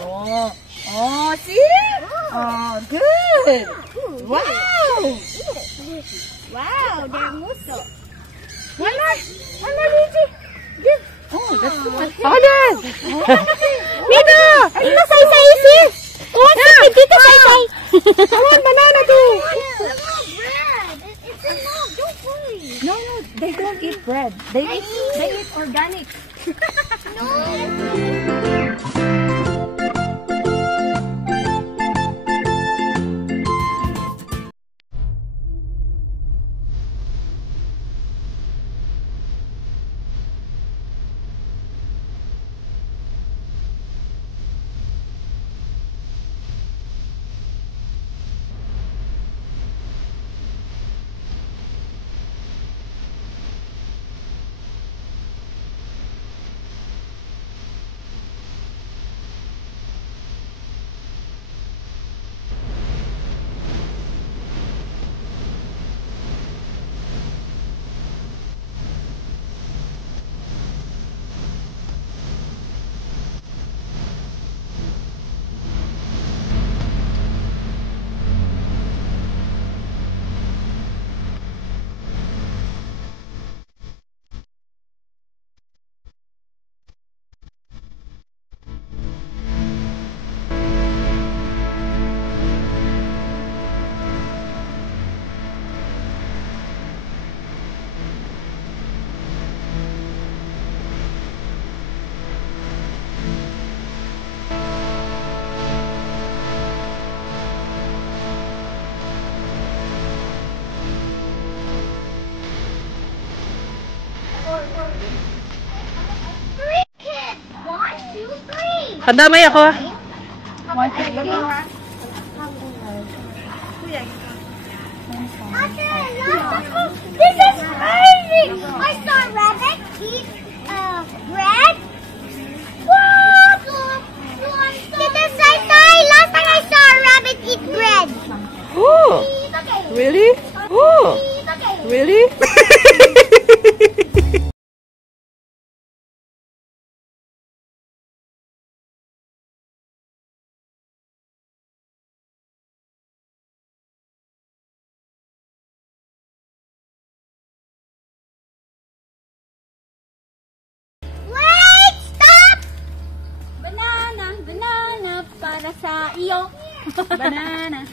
Oh, oh, see? Oh, good. Wow. Wow, they're muso. One more, Luigi. Give. Oh, that's too much. Order! Dito! Dito, say, isi! What? Dito, say. Come on, banana too. Bread. It's enough. Don't worry. No, they don't eat bread. They eat organic. Kadamay ako. This is crazy! I saw a rabbit eat bread. What? Last time I saw a rabbit eat bread. Oh, really? Oh, really? Wait! Stop! Banana para sa iyo. Banana.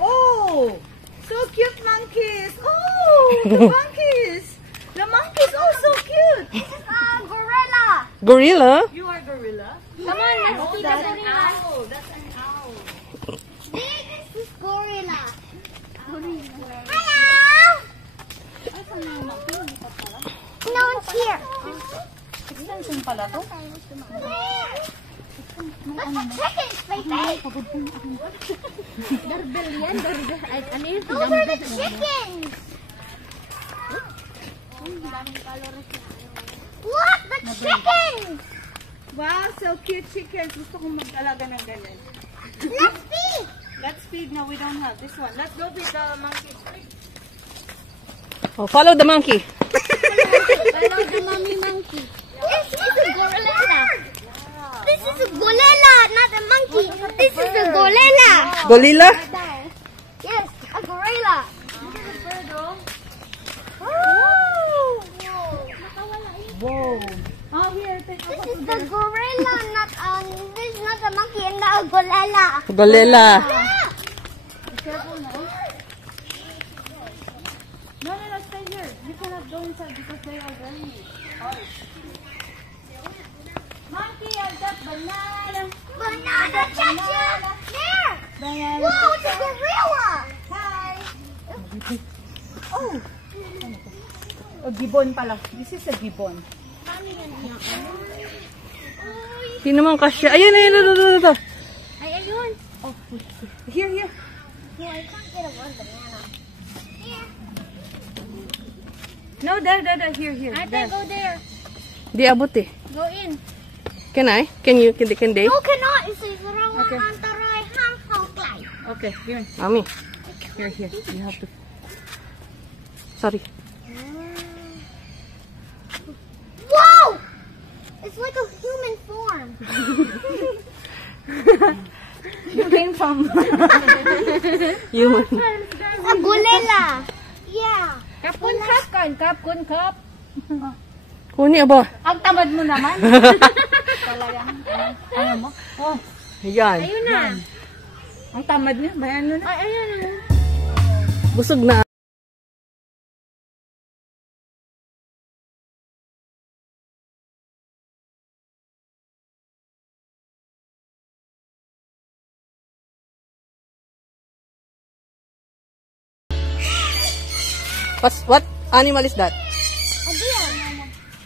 Oh, so cute monkeys. Oh, the monkeys. The monkeys, oh, so cute. This is a gorilla. Gorilla? You are gorilla? Come on, let's Oh, see the that's an gorilla. owl. That's an owl. This is gorilla. Hello. No one's here. Extension pala to. Look at chickens, baby. Darbel yan. Ano yun? Those are the chickens. Look, the chickens. Wow, so cute chickens. Gusto kong mag-alaga ng ganyan. Let's feed. Let's feed. No, we don't have this one. Let's go feed the monkeys. Oh, follow the monkey. Follow the mommy monkey. This is a gorilla. This is a gorilla, not a monkey. This is a gorilla. Gorilla? Yes, a gorilla. Whoa. Oh, here. Take This is the gorilla, this is not a monkey and not a gorilla. Gorilla. No, stay here. You cannot go inside because they are very harsh. Monkey, I've got banana. Banana, Chacha. There. Banana. Whoa, it's a gorilla. Hi. Oh. A gibbon pala. This is a gibbon. Hindi naman kasya. Ayun. Ay, ayun. Oh, here. No, I can't get a one banana. Here. No, there. Here. I There. can go there. Di abot eh. Go in. Can I? Can they? No, cannot. It's a wrong Okay. antaray hang hang. Okay, here. Mami. Here. You have to. Whoa! It's like a human form. You came from... Human. A golela. Yeah. Kapkun Cup kan? Kapkun Cup. Kuni aba. Ang tamad mo naman. Talagang, ano mo? Oh, Ayan. Ayun na. ang tamad niya. Bayan mo na. Ay, ayun na. Busog na. What animal is that? A deer.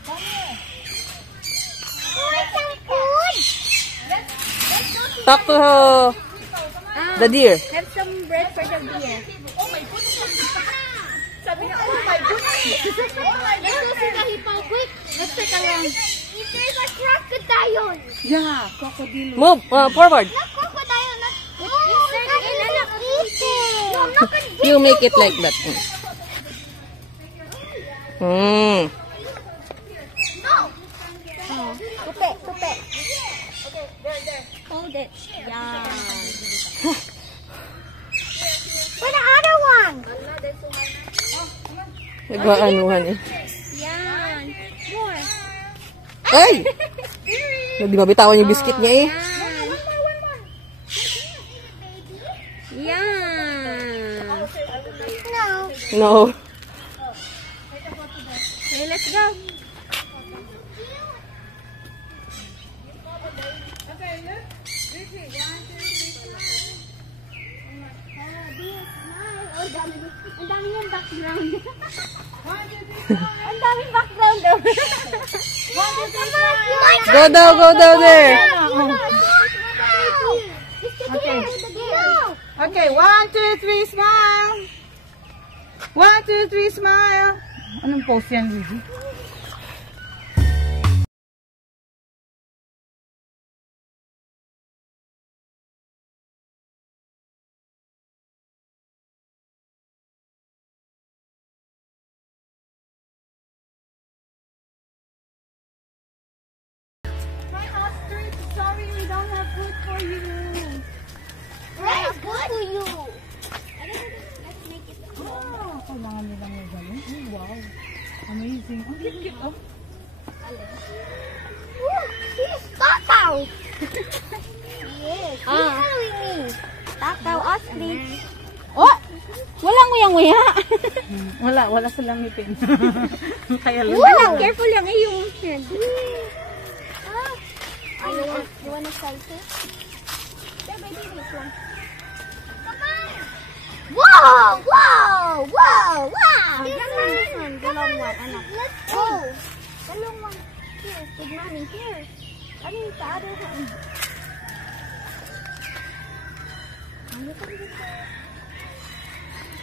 Oh, it's some food. Talk to the deer. Have some bread for the deer. Sabi niya, oh my goodness. Let's go see the hippo quick. Let's take a run. There's a crocodile. Yeah, crocodile. Move forward. Not crocodile, not. Oh, it's gonna eat it. No, I'm not gonna get You make it like that. Hmm. No. Tupe, tupe. Okay, there. Hold it. Yeah. For the other one. Nagwaanuhan eh. Yan. More. Ay! Hindi mabitawan yung biscuit niya eh. Yan. No. No. Okay, let's go. Ang dami yung background. Ang daming background daw. Go down there. Okay. Okay, 1, 2, 3, smile. 1, 2, 3, smile. Anong pose yan, Luigi? Hi, Ostrich. Sorry, we don't have food for you. Bread is good for you. Let's make it. Oh, kailangan nilang magaling. Oh, wow. Amazing. Ang cute, oh. Ooh, he's takaw. Yes. He's following me. Takaw, ostrich. Oh! Walang nguya-nguya. Wala silang ngipin. Kaya lang. Wala, careful lang eh yung hand. You wanna slice it? Yeah, baby, this one. Come on! Whoa! Whoa! Whoa! Wow! This one. The long one, anak. Let's go. The long one. Here, with mommy. Here. I mean, the other one.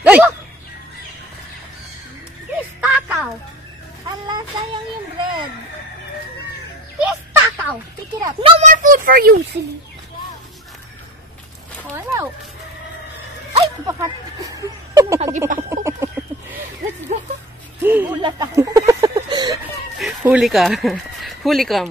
Ay! He's takaw. Hala, sayang yung bread. He's takaw. Pick it up. No more food for you, silly. Oh, hello. Ay, bakat. Nakagip ako. Let's go. Ulat ako. Huli ka. Huli ka.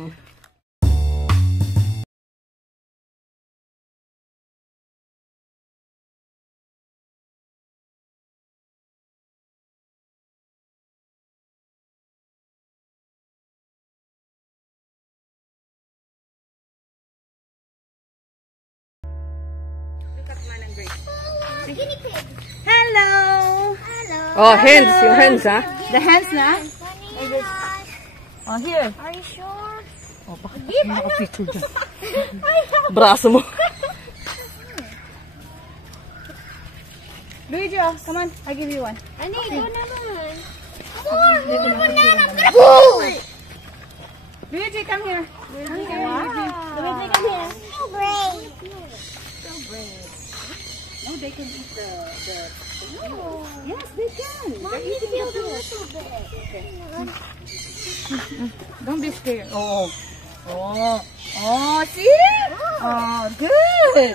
Guinea pig. Hello! Hello. Oh, hands. Yung hands ha. The hands na? Oh, here. Are you sure? Oh, bakit hindi naka-picture dyan? Braso mo. Luigi, oh, come on. I give you one. Ano, ikaw naman. More banana. I'm gonna pull it. Luigi, come here. Wow. Luigi, come here. So brave. No, they can eat the... No. Yes, they can. Mommy filled a little bit. Don't be scared. Oh. Oh. Oh, see? Oh, good.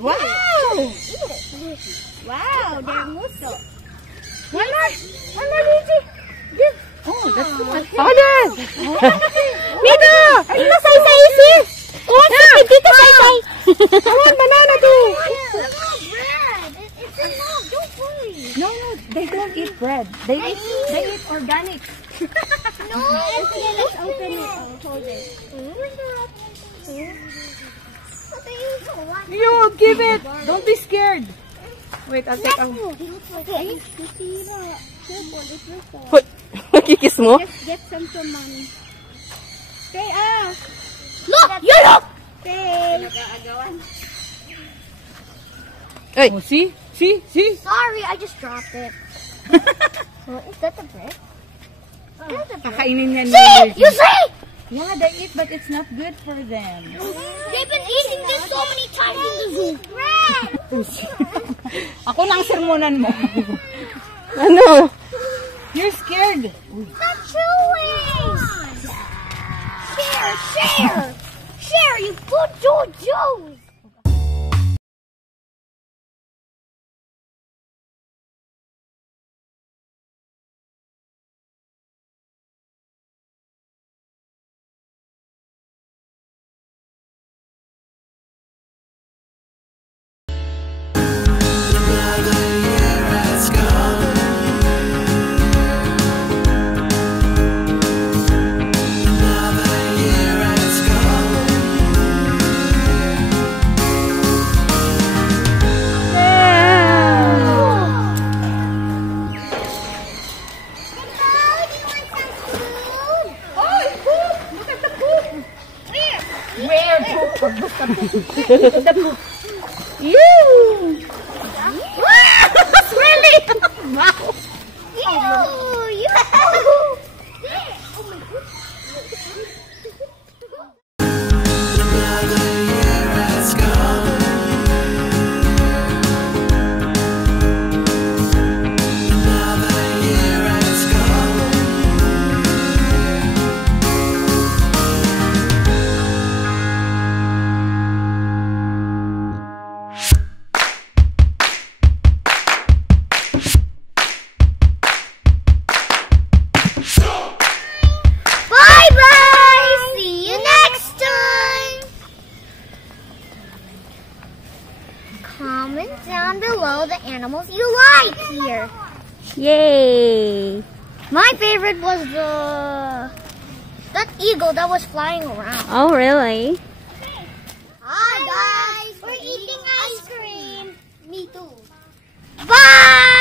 Wow. Wow, they're muso. One more, Luigi. Give. Oh, that's too much. Ako din. Dito. Dito, say, isi. Oh, sakit. Dito, say. Awan, banana to. It's in milk. Don't worry. No, they don't eat bread. They eat organic. No. Okay, let's open it. I'll hold it. You give it. Don't be scared. Wait, I'll take a... Okay. What? Makikis mo? Just get some from mommy. Okay, Look! You look! Ay. Oh, see? Sorry, I just dropped it. Is that the bread? That's the bread. Kakainin yan. See! You see? Yeah, they eat, but it's not good for them. They've been eating this so many times in the zoo. Bread! Ako lang sermonan mo. Ano? You're scared. Stop chewing! Share! Share, you good Jojo! You! Really? Wow! You! Bye-bye! See you next time! Comment down below the animals you like here. Yay. My favorite was that eagle that was flying around. Oh, really? Hi guys! We're eating ice cream. Me too. Bye!